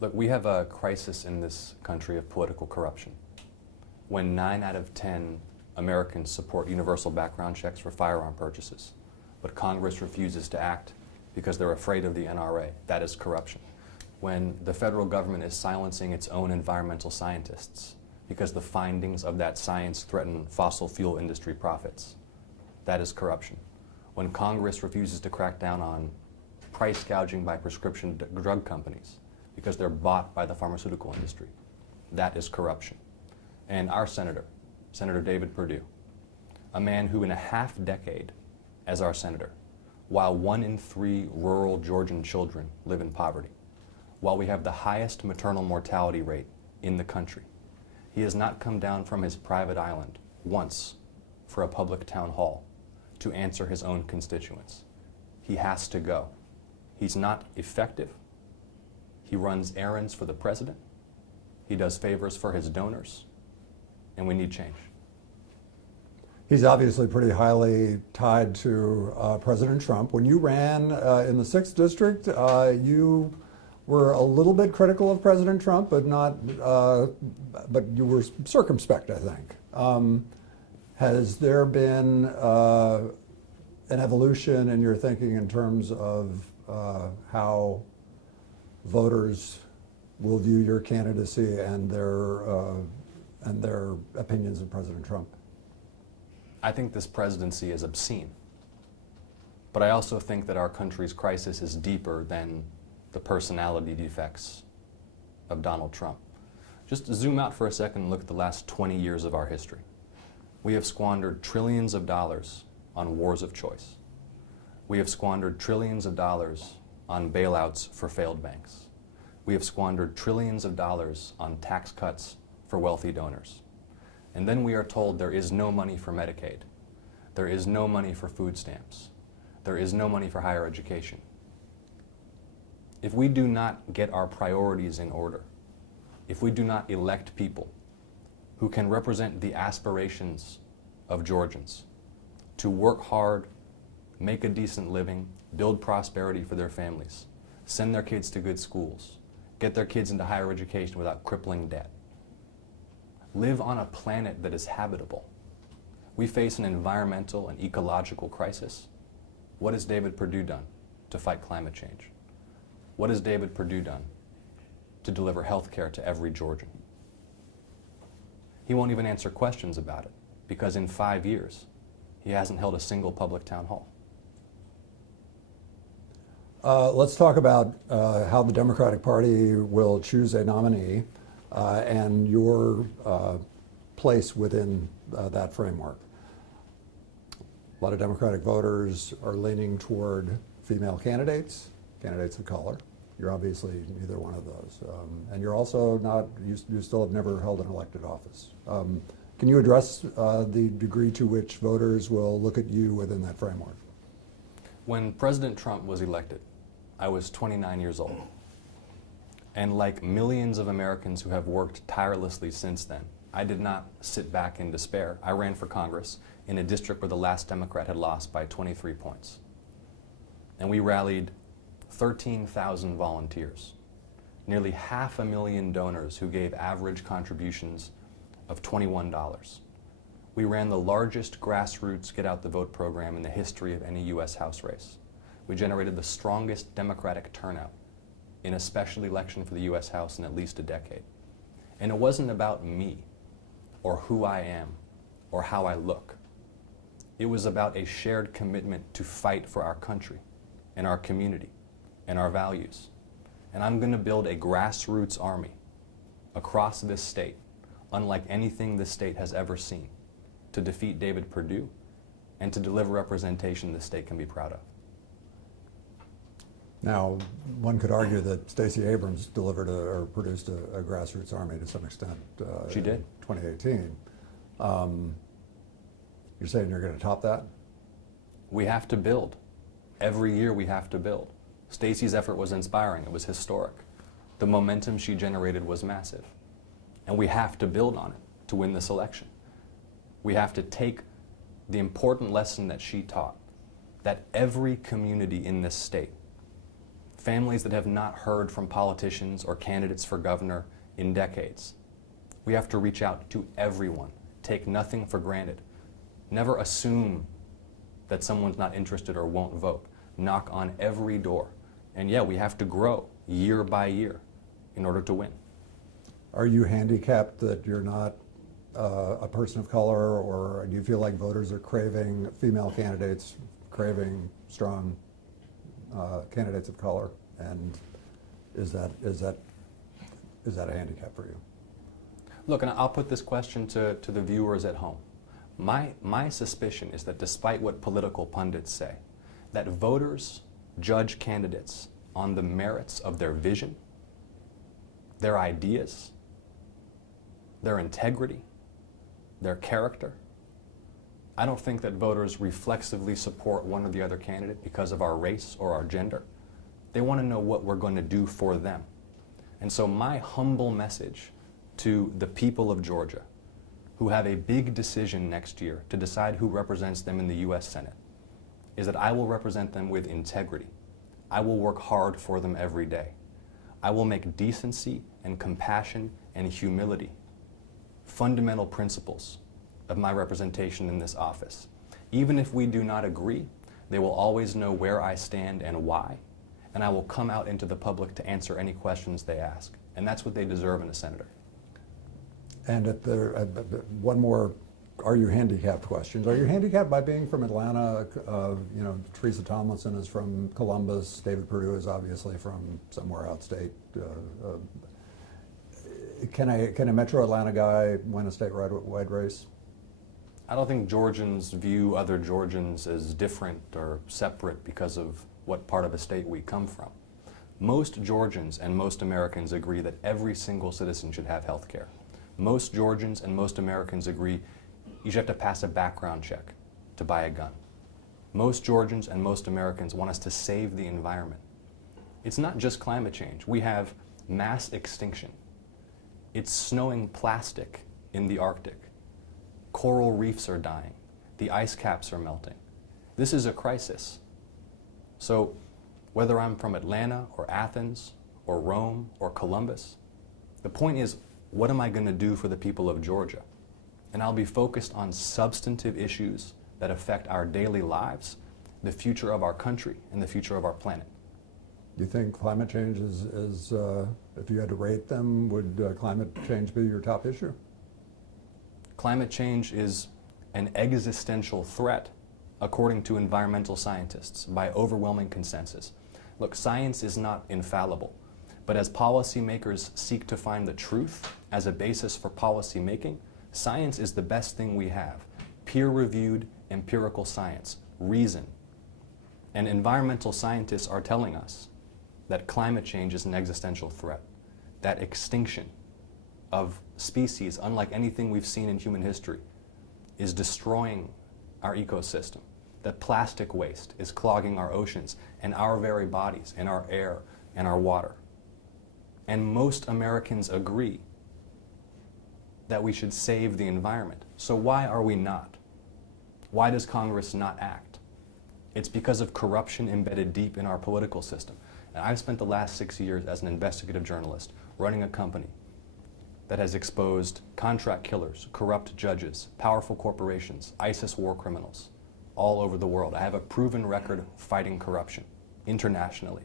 Look, we have a crisis in this country of political corruption. When 9 out of 10 Americans support universal background checks for firearm purchases, but Congress refuses to act because they're afraid of the NRA, that is corruption. When the federal government is silencing its own environmental scientists because the findings of that science threaten fossil fuel industry profits, that is corruption. When Congress refuses to crack down on price gouging by prescription drug companies because they're bought by the pharmaceutical industry, that is corruption. And our senator, Senator David Perdue, a man who in a half decade as our senator, while 1 in 3 rural Georgian children live in poverty, while we have the highest maternal mortality rate in the country, he has not come down from his private island once for a public town hall to answer his own constituents. He has to go. He's not effective. He runs errands for the president. He does favors for his donors. And we need change. He's obviously pretty highly tied to President Trump. When you ran in the 6th District, you were a little bit critical of President Trump, but you were circumspect, I think. Has there been an evolution in your thinking in terms of how voters will view your candidacy and their opinions of President Trump? I think this presidency is obscene. But I also think that our country's crisis is deeper than the personality defects of Donald Trump. Just zoom out for a second and look at the last 20 years of our history. We have squandered trillions of dollars on wars of choice. We have squandered trillions of dollars on bailouts for failed banks. We have squandered trillions of dollars on tax cuts for wealthy donors. And then we are told there is no money for Medicaid. There is no money for food stamps. There is no money for higher education. If we do not get our priorities in order, if we do not elect people who can represent the aspirations of Georgians to work hard, make a decent living, build prosperity for their families, send their kids to good schools, get their kids into higher education without crippling debt, live on a planet that is habitable. We face an environmental and ecological crisis. What has David Perdue done to fight climate change? What has David Perdue done to deliver health care to every Georgian? He won't even answer questions about it because in 5 years, he hasn't held a single public town hall. Let's talk about how the Democratic Party will choose a nominee and your place within that framework. A lot of Democratic voters are leaning toward female candidates of color. You're obviously neither one of those. And you're also not, you still have never held an elected office. Can you address the degree to which voters will look at you within that framework? When President Trump was elected, I was 29 years old. And like millions of Americans who have worked tirelessly since then, I did not sit back in despair. I ran for Congress in a district where the last Democrat had lost by 23 points. And we rallied 13,000 volunteers, nearly 500,000 donors who gave average contributions of $21. We ran the largest grassroots Get Out the Vote program in the history of any U.S. House race. We generated the strongest Democratic turnout in a special election for the U.S. House in at least a decade. And it wasn't about me or who I am or how I look. It was about a shared commitment to fight for our country and our community and our values. And I'm going to build a grassroots army across this state, unlike anything this state has ever seen, to defeat David Perdue and to deliver representation this state can be proud of. Now, one could argue that Stacey Abrams delivered or produced a grassroots army to some extent. She did. In 2018. You're saying you're going to top that? We have to build. Every year we have to build. Stacey's effort was inspiring. It was historic. The momentum she generated was massive. And we have to build on it to win this election. We have to take the important lesson that she taught, that every community in this state, families that have not heard from politicians or candidates for governor in decades. We have to reach out to everyone, take nothing for granted, never assume that someone's not interested or won't vote, knock on every door. And yeah, we have to grow year by year in order to win. Are you handicapped that you're not a person of color, or do you feel like voters are craving female candidates, craving strong candidates of color, and is that a handicap for you? Look, and I'll put this question to the viewers at home. My suspicion is that despite what political pundits say, that voters judge candidates on the merits of their vision, their ideas, their integrity, their character. I don't think that voters reflexively support one or the other candidate because of our race or our gender. They want to know what we're going to do for them. And so my humble message to the people of Georgia, who have a big decision next year to decide who represents them in the U.S. Senate, is that I will represent them with integrity. I will work hard for them every day. I will make decency and compassion and humility fundamental principles of my representation in this office. Even if we do not agree, they will always know where I stand and why, and I will come out into the public to answer any questions they ask. And that's what they deserve in a senator. And one more, are you handicapped questions? Are you handicapped by being from Atlanta? Teresa Tomlinson is from Columbus. David Perdue is obviously from somewhere outstate. Can a Metro Atlanta guy win a statewide race? I don't think Georgians view other Georgians as different or separate because of what part of a state we come from. Most Georgians and most Americans agree that every single citizen should have health care. Most Georgians and most Americans agree you should have to pass a background check to buy a gun. Most Georgians and most Americans want us to save the environment. It's not just climate change. We have mass extinction. It's snowing plastic in the Arctic. Coral reefs are dying. The ice caps are melting. This is a crisis. So whether I'm from Atlanta or Athens or Rome or Columbus, the point is, what am I going to do for the people of Georgia? And I'll be focused on substantive issues that affect our daily lives, the future of our country, and the future of our planet. Do you think climate change is if you had to rate them, would climate change be your top issue? Climate change is an existential threat, according to environmental scientists, by overwhelming consensus. Look, science is not infallible, but as policymakers seek to find the truth as a basis for policy making, science is the best thing we have. Peer-reviewed empirical science, reason. And environmental scientists are telling us that climate change is an existential threat, that extinction of species, unlike anything we've seen in human history, is destroying our ecosystem, that plastic waste is clogging our oceans and our very bodies and our air and our water. And most Americans agree that we should save the environment. So why are we not? Why does Congress not act? It's because of corruption embedded deep in our political system. And I've spent the last 6 years as an investigative journalist running a company that has exposed contract killers, corrupt judges, powerful corporations, ISIS war criminals all over the world. I have a proven record fighting corruption internationally.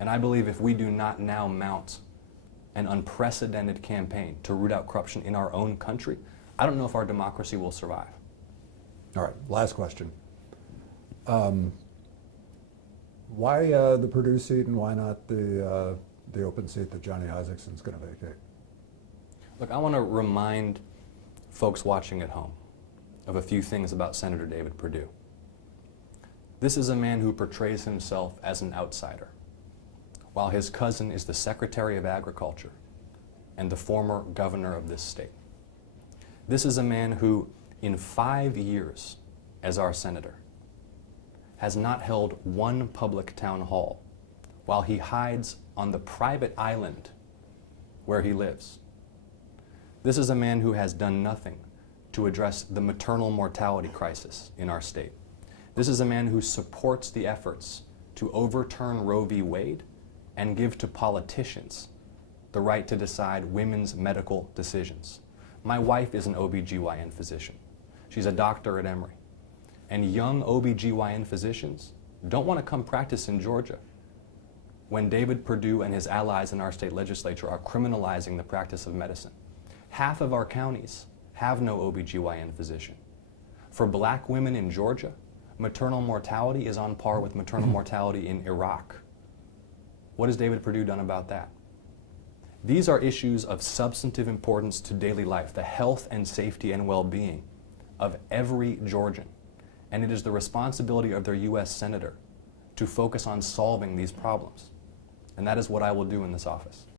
And I believe if we do not now mount an unprecedented campaign to root out corruption in our own country, I don't know if our democracy will survive. All right, last question. Why the Perdue seat and why not the open seat that Johnny Isaacson is going to vacate? Look, I want to remind folks watching at home of a few things about Senator David Perdue. This is a man who portrays himself as an outsider, while his cousin is the Secretary of Agriculture and the former governor of this state. This is a man who, in 5 years as our senator, has not held one public town hall while he hides on the private island where he lives. This is a man who has done nothing to address the maternal mortality crisis in our state. This is a man who supports the efforts to overturn Roe v. Wade and give to politicians the right to decide women's medical decisions. My wife is an OBGYN physician. She's a doctor at Emory. And young OBGYN physicians don't want to come practice in Georgia when David Perdue and his allies in our state legislature are criminalizing the practice of medicine. Half of our counties have no OBGYN physician. For black women in Georgia, maternal mortality is on par with maternal mortality in Iraq. What has David Perdue done about that? These are issues of substantive importance to daily life, the health and safety and well-being of every Georgian. And it is the responsibility of their U.S. senator to focus on solving these problems. And that is what I will do in this office.